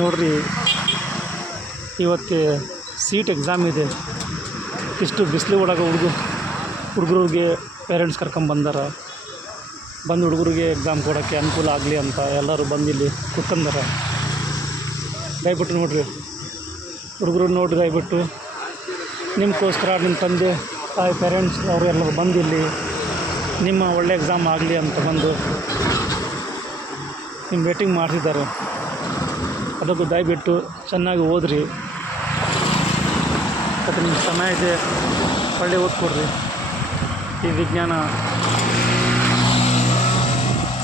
ನೋಡ್ರಿ, ಇವತ್ತು seat exam ಇದೆ. ಇಷ್ಟು ಬಿಸಿಲು ಒಳಗೆ ಹುಡುಗರಿಗೆ ಪೇರೆಂಟ್ಸ್ ಕರ್ಕೊಂಬಂದಾರ. ಬಂದು ಹುಡುಗರಿಗೆ ಎಕ್ಸಾಮ್ ಕೊಡೋಕ್ಕೆ ಅನುಕೂಲ ಆಗಲಿ ಅಂತ ಎಲ್ಲರೂ ಬಂದಿಲ್ಲಿ ಕೂತ್ಕೊಂಡಾರ. ದಯವಿಟ್ಟು ನೋಡಿರಿ ಹುಡುಗರು ನೋಡಿರಿ, ದಯವಿಟ್ಟು ನಿಮಗೋಸ್ಕರ ನಿಮ್ಮ ತಂದೆ ತಾಯಿ ಪೇರೆಂಟ್ಸ್ ಅವರು ಎಲ್ಲರೂ ಬಂದಿಲ್ಲಿ ನಿಮ್ಮ ಒಳ್ಳೆ ಎಕ್ಸಾಮ್ ಆಗಲಿ ಅಂತ ಬಂದು ನಿಮ್ಮ ವೇಟಿಂಗ್ ಮಾಡ್ತಿದ್ದಾರೆ. ಅದಕ್ಕೂ ದಯವಿಟ್ಟು ಚೆನ್ನಾಗಿ ಓದಿರಿ. ಮತ್ತು ನಿಮ್ಮ ಸಮಯ ಇದೆ, ಒಳ್ಳೆ ಓದ್ಕೊಡ್ರಿ. ಈ ವಿಜ್ಞಾನ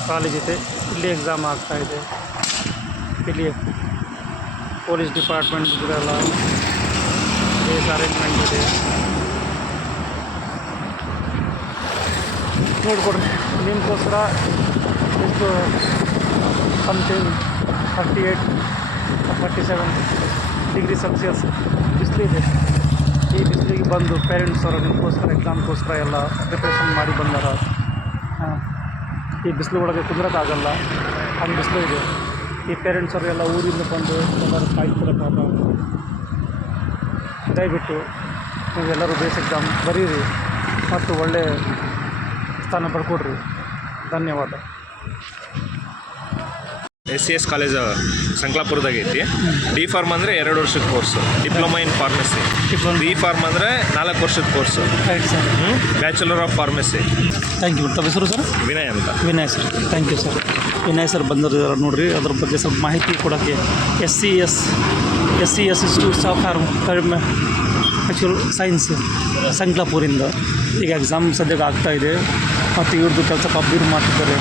ಕಾಲೇಜ್ ಇದೆ, ಇಲ್ಲಿ ಎಕ್ಸಾಮ್ ಆಗ್ತಾಯಿದೆ. ಇಲ್ಲಿ ಪೊಲೀಸ್ ಡಿಪಾರ್ಟ್ಮೆಂಟ್ ಇದೆಲ್ಲ ಬೇಸ್ ಅರೇಂಜ್ಮೆಂಟ್ ಇದೆ. ನೋಡಿಕೊಡ್ರಿ, ನಿಮಗೋಸ್ಕರ ಎಷ್ಟು ಸಮಥಿಂಗ್ 38 47 ಡಿಗ್ರಿ ಸೆಲ್ಸಿಯಸ್ ಬಿಸಿಲಿದೆ. ಈ ಬಿಸಿಲಿಗೆ ಬಂದು ಪೇರೆಂಟ್ಸ್ ಅವರು ನಿಮಗೋಸ್ಕರ ಎಕ್ಸಾಮ್ಗೋಸ್ಕರ ಎಲ್ಲ ಪ್ರಿಪ್ರೇಷನ್ ಮಾಡಿ ಬಂದಾರ. ಈ ಬಿಸಿಲು ಒಳಗೆ ಕುಂದ್ರೋಕ್ಕಾಗಲ್ಲ, ಹಂಗೆ ಬಿಸಿಲು ಇದೆ. ಈ ಪೇರೆಂಟ್ಸ್ ಅವರೆಲ್ಲ ಊರಿಂದ ಬಂದು ಎಲ್ಲರೂ ಕಾಯ್ತಾರೆ ಪಾಪ. ದಯವಿಟ್ಟು ನೀವೆಲ್ಲರೂ ಬೇಸ್ ಎಕ್ಸಾಮ್ ಬರೀರಿ ಮತ್ತು ಒಳ್ಳೆಯ ಸ್ಥಾನ ಪಡ್ಕೊಡ್ರಿ. ಧನ್ಯವಾದ. SCS ಕಾಲೇಜ್ ಸಂಕ್ಲಾಪುರದಾಗ ಐತಿ. ಡಿ ಫಾರ್ಮ್ ಅಂದರೆ 2 ವರ್ಷದ course, diploma in pharmacy. B pharm ಅಂದರೆ 4 ವರ್ಷದ course, bachelor of pharmacy. Thank you. ತಮ್ಮ ಹೆಸರು ಸರ್? ವಿನಯ್ ಅಂತ. Vinay sir, thank you sir. Vinay sir ಬಂದಿದ್ದಾರೆ ನೋಡಿರಿ, ಅದ್ರ ಬಗ್ಗೆ ಸ್ವಲ್ಪ ಮಾಹಿತಿ ಕೊಡೋಕ್ಕೆ. SCS institutes of actual science ಸಂಕ್ಲಾಪುರಿಂದ ಈಗ ಎಕ್ಸಾಮ್ ಸದ್ಯಕ್ಕೆ ಆಗ್ತಾಯಿದೆ. ಮತ್ತು ಇವ್ರದ್ದು ಕೆಲಸ ಪಾಪ ಇವ್ರು ಮಾಡ್ತಿದ್ದಾರೆ.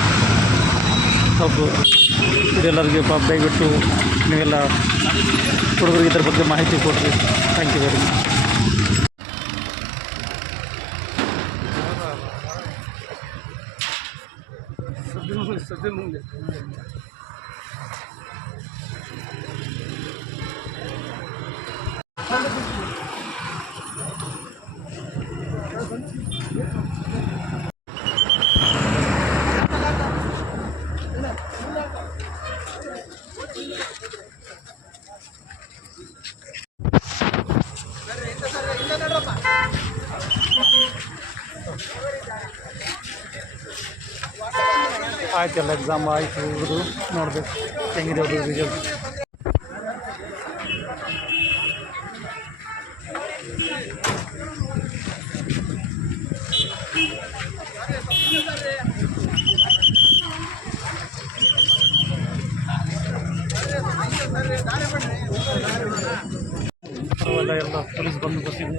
ಸ್ವಲ್ಪ ಇದೆಲ್ಲರಿಗೆ ಪಾಪ ದಯವಿಟ್ಟು ನೀವೆಲ್ಲ ಹುಡುಗರಿಗೆ ಇದ್ರ ಬಗ್ಗೆ ಮಾಹಿತಿ ಕೊಡ್ರಿ. Thank you very much. ಆಯ್ತಲ್ಲ, ಎಕ್ಸಾಮ್ ಆಯಿತು. ಹುಡುಗರು ನೋಡಬೇಕು ಹೆಂಗಿದೆ ಅವ್ರದ್ದು ರಿಸಲ್ಟ್. ಅವೆಲ್ಲ ಎಲ್ಲ ಪೊಲೀಸ್ ಬಂದು ಬರ್ತಿದೆ.